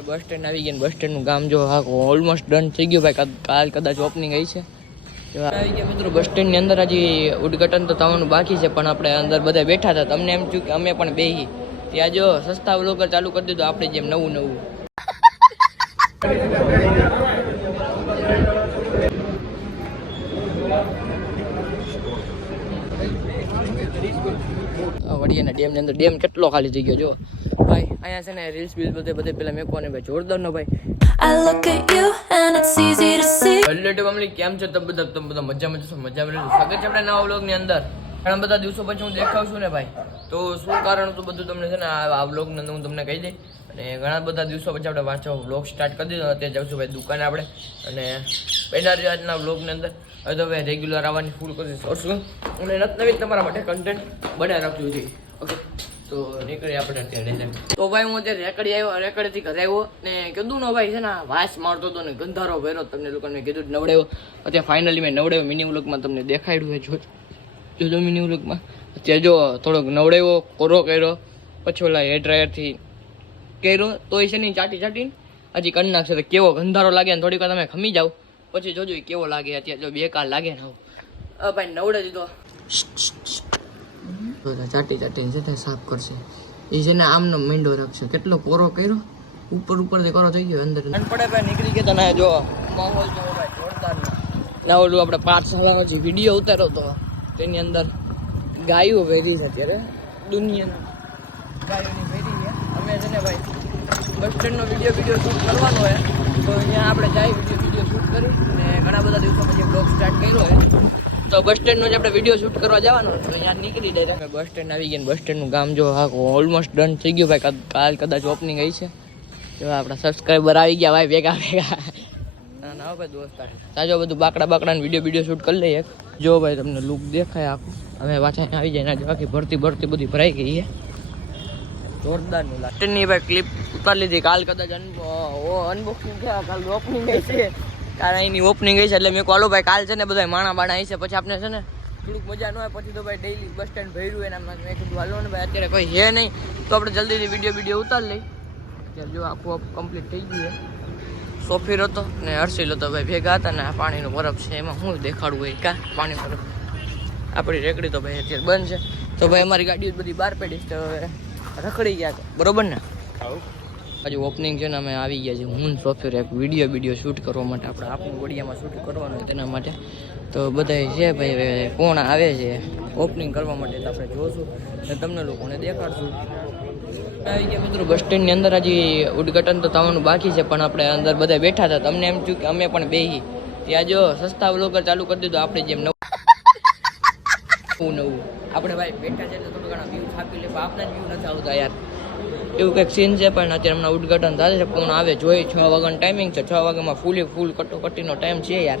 Bus stand આવી ગયા બસ સ્ટેન્ડનું કામ જો હા ઓલમોસ્ટ ડન થઈ ગયું ભાઈ. કાલ- કદાચ ઓપનિંગ આવી છે. આવી મિત્રો. બસ સ્ટેન્ડની અંદર હજી ઉદઘાટન તો થવાનું બાકી છે, પણ આપણે અંદર બધા બેઠા હતા. તમને એમ થયું કે અમે પણ બેહી. ત્યાં જો સસ્તા વ્લોગર ચાલુ કરી દીધું, આપણે જેમ નવું નવું. વડિયાના ડેમની અંદર ડેમ કેટલો ખાલી થઈ ગયો જો ભાઈ અહીંયા છે ને રીલ્સ બીલ બધે બધે પેલા ભાઈ? જોરદારનો ભાઈ. I નો ભાઈ. હેલો ફેમિલી કેમ છો? તમે બધા તમે બધા મજામાં મજા મજામાં રહેજો. સ્વાગત છે આપણા નવા વ્લોગની અંદર. ઘણા બધા દિવસો પછી હું દેખાવ છું ને ભાઈ. તો શું કારણ હતું બધું તમને છે ને? આ વ્લોગની અંદર હું તમને કહી દઈ અને ઘણા બધા દિવસો પછી આપણે વાંચો વ્લોગ સ્ટાર્ટ કરી દીધો. અત્યારે જાઉં છું ભાઈ દુકાને આપણે. અને પહેલા આજના વ્લોગની અંદર હવે તો ભાઈ રેગ્યુલર આવવાની ફૂલ કોશિશ કરશું. અને નત નવી તમારા માટે કન્ટેન્ટ બનાવી રાખ્યું છે ઓકે તો નીકળી આપણે અત્યારે તો ભાઈ હું અત્યારે રેકડી આવ્યો રેકડીથી ઘરે આવ્યો ને કીધું ને ભાઈ છે ને વાસ મારતો હતો ને ગંધારો ભર્યો તમને લોકોને મેં કીધું નવડેવો નવડાવ્યો. અત્યારે ફાઇનલી મેં નવડાવ્યો મિની વ્લોગમાં તમને દેખાડ્યું છે જો જોજો મિની વ્લોગમાં અત્યારે જો થોડોક નવડાવ્યો કોરો કર્યો પછી ઓલા હેર ડ્રાયરથી કર્યો તો એ છે ને ચાટી ચાટીને હજી કરી નાખશે. તો કેવો ગંધારો લાગે ને થોડીક વાર તમે ખમી જાઓ. પછી જોજો કેવો લાગે અત્યારે જો બે કાલ લાગે ને ભાઈ નવડે દીધો. ચાટી ચાટીને છે તે સાફ કરશે. એ છે ને આમનો મીંડો રાખશે. કેટલો કોરો કર્યો? ઉપર ઉપરથી કોરો થઈ ગયો, અંદર પડે ભાઈ, નીકળી ગયા તને જો, માહોલ જો ભાઈ જોરદાર ના. ઓલું આપણે પાંચ સવારનો જે વીડિયો ઉતાર્યો હતો તેની અંદર ગાયો વેરી છે અત્યારે, દુનિયાના. ગાયોની વેરી છે. અમે છે ને ભાઈ બસ સ્ટેન્ડનો વીડિયો વીડિયો શૂટ કરવાનો હોય તો અહીંયા આપણે જાય વીડિયો વીડિયો શૂટ કરી અને ઘણા બધા દિવસો પછી બ્લોગ સ્ટાર્ટ કર્યો હોય તો બસ સ્ટેન્ડનો જે આપણે વીડિયો શૂટ કરવા જવાનો તો અહીંયા નીકળી જાય બસ સ્ટેન્ડ આવી ગયા બસ સ્ટેન્ડનું કામ જો હા ઓલમોસ્ટ ડન થઈ ગયું ભાઈ. કાલ- કદાચ ઓપનિંગ આવી છે. જો આપણા સબસ્ક્રાઈબર આવી ગયા ભાઈ ભેગા ભેગા. ના ના ભાઈ દોસ્તાર સાજો બધું બાકડા બાકડા વીડિયો વીડિયો શૂટ કરી લઈએ. જો ભાઈ તમને લુક દેખાય આખું. અમે પાછા આવી જાય ના બાકી ભરતી ભરતી બધી ભરાઈ ગઈ છે. જોરદારનું લાગે. ની ભાઈ ક્લિપ ઉતારી લીધી. કાલ કદાચ અનબોક્સિંગ થયા કાલ ઓપનિંગ છે. કાલ એની ઓપનિંગ છે એટલે મેં કહો ભાઈ, કાલ છે ને બધા માણા બાણા હશે. પછી આપણે છે ને થોડુંક મજા ન હોય, પછી તો ભાઈ ડેઈલી બસ સ્ટેન્ડ ભર્યું એના મેં કીધું, હાલો ને ભાઈ, અત્યારે કોઈ છે નહીં. તો આપણે જલ્દીથી વીડિયો વીડિયો ઉતારી લઈ અત્યારે જો આખું કમ્પ્લીટ થઈ ગયું સોફીર હતો ને હર્ષિલ હતો ભાઈ ભેગા હતા ને આ પાણીનો બરફ છે, એમાં શું દેખાડવું હોય કા પાણી બરફ? આપણી રેકડી તો ભાઈ અત્યારે બંધ છે. તો ભાઈ અમારી ગાડીઓ બધી બહાર પડી તો રખડી ગયા બરોબર ને? હજુ ઓપનિંગ છે ને અમે આવી ગયા છે હું સોફ્ટવેર એક વીડિયો વીડિયો શૂટ કરવા માટે, આપણે આપણું વડિયામાં શૂટ કરવાનું તેના માટે. તો બધા છે ભાઈ કોણ આવે છે? ઓપનિંગ કરવા માટે તો આપણે જોશું ને તમને લોકોને દેખાડશું. આવી ગયા મિત્રો બસ સ્ટેન્ડની અંદર હજી ઉદઘાટન તો થવાનું બાકી છે, પણ આપણે અંદર બધા બેઠા હતા. તમને એમ થયું કે અમે પણ બેહી. ત્યાં જો સસ્તા વ્લોગર ચાલુ કરી દીધું, આપણે જેમ નવું નવું. આપણે ભાઈ બેઠા છે તો થોડું ઘણા વ્યૂ છાપી લે, પણ આપણા જ વ્યૂ નથી આવતા યાર. એવું કંઈક સીન છે પણ અત્યારે હમણાં ઉદઘાટન થાય છે. પણ આવે, જોઈ, છ વાગ્યાનો ટાઈમિંગ છે. છ વાગ્યામાં ફૂલી ફૂલ કટોકટીનો ટાઈમ છે યાર.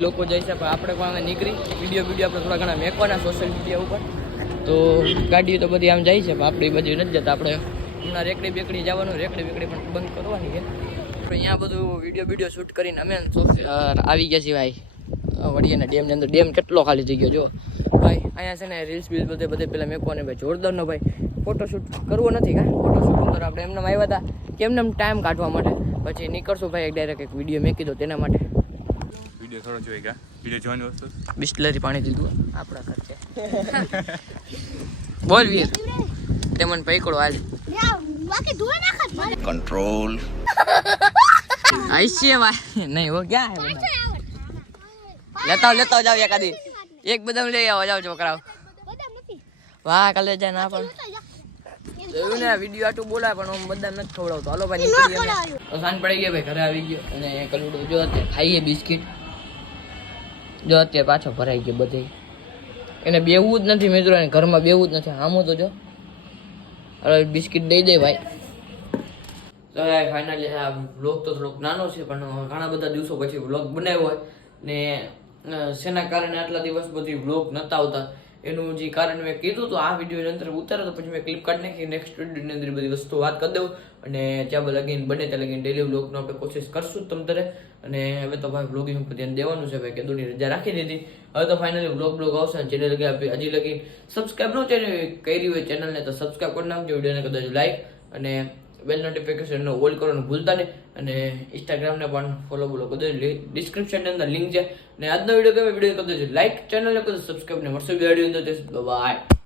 લોકો છે, પણ આપણે પણ નીકળી. વીડિયો વીડિયો આપણે થોડા ઘણા મેકવાના સોશિયલ મીડિયા ઉપર. તો ગાડીઓ તો બધી આમ જાય છે, પણ આપણે બધી નથી જતા. આપણે હમણાં રેકડી બેકડી જવાનું, રેકડી બેકડી પણ બંધ કરવાની છે. અહીંયા બધું વીડિયો વીડિયો શૂટ કરીને અમે આવી ગયા ભાઈ. વડિયાના ડેમની અંદર. ડેમ કેટલો ખાલી થઈ ગયો જો ભાઈ અહીંયા છે ને રીલ્સ બીલ્સ બધે બધે પેલા મેકવાને ભાઈ જોરદારનો ભાઈ ફોટોશૂટ કરવો નથી કા? ફોટોશૂટ અંદર આપણે એમને આવ્યા હતા કેમને ટાઈમ કાઢવા માટે? પછી નીકળશું ભાઈ એક ડાયરેક્ટ એક વીડિયો મેકી દો તેના માટે. વીડિયો થોડો જોઈ ગયા વીડિયો જોવાની વસ્તુ? બિસ્લરી પાણી દીધું. આપણા ખર્ચે બોલ વીર. તે મને પૈકડો હાલ. કંટ્રોલ આઈસીએ ભાઈ. નહીં હો ક્યાં હે બધા લેતા આવો, લેતા આવો, જાવ એકાદી. એક બદામ લઈ આવો જાવ છોકરાઓ વાહ કાલે જાય ના પણ. જોયું ને વીડિયો આટલું બોલાય પણ હું બદામ નથી ખવડાવતો. હાલો ભાઈ નીકળી તો સાંજ પડી ગયો ભાઈ ઘરે આવી ગયો. અને કલુડો જો અત્યારે ખાઈએ બિસ્કિટ. જો અત્યારે પાછો ભરાઈ ગયો બધે. એને બેવું જ નથી મિત્રો એને ઘરમાં બેવું જ નથી. હામું તો જો. હવે બિસ્કિટ દઈ દે ભાઈ. તો ફાઇનલી આ વ્લોગ તો થોડોક નાનો છે પણ ઘણા બધા દિવસો પછી વ્લોગ બનાવ્યો હોય. ને શેના કારણે આટલા દિવસ બધી વ્લોગ નતા આવતા? એનું જે કારણ મેં કીધું તો આ વીડિયો અંદર ઉતારો તો પછી મેં ક્લિપ કાઢી નાખી નેક્સ્ટ વિડીયોની અંદર બધી વસ્તુ વાત કરી દઉં. અને ત્યાં લગીન બને ત્યાં લગીન ડેલી બ્લોગનો આપણે કોશિશ કરશું તમ તારે. અને હવે તો ભાઈ વ્લોગિંગ ઉપર ધ્યાન દેવાનું છે, ભાઈ કેદુની રજા રાખી દીધી. હવે તો ફાઇનલી વ્લોગ બ્લોગ આવશે, અને ચેનલ લગી હજી લગી સબસ્ક્રાઈબ ન કરી હોય ચેનલને તો સબસ્ક્રાઈબ કરી નાખજો વિડીયોને કદાચ લાઈક અને બેલ નોટિફિકેશન ઓલ કરવાનું ભૂલતા નહીં અને ઇન્સ્ટાગ્રામને પણ ફોલો બોલો. કરી દેજો ડિસ્ક્રિપ્શનની અંદર લિંક છે. અને આજનો વીડિયો ગમે વીડિયો કરી દેજો લાઈક ચેનલને કરી સબસ્ક્રાઈબ ને મળશે. વીડિયો અંદર. બાય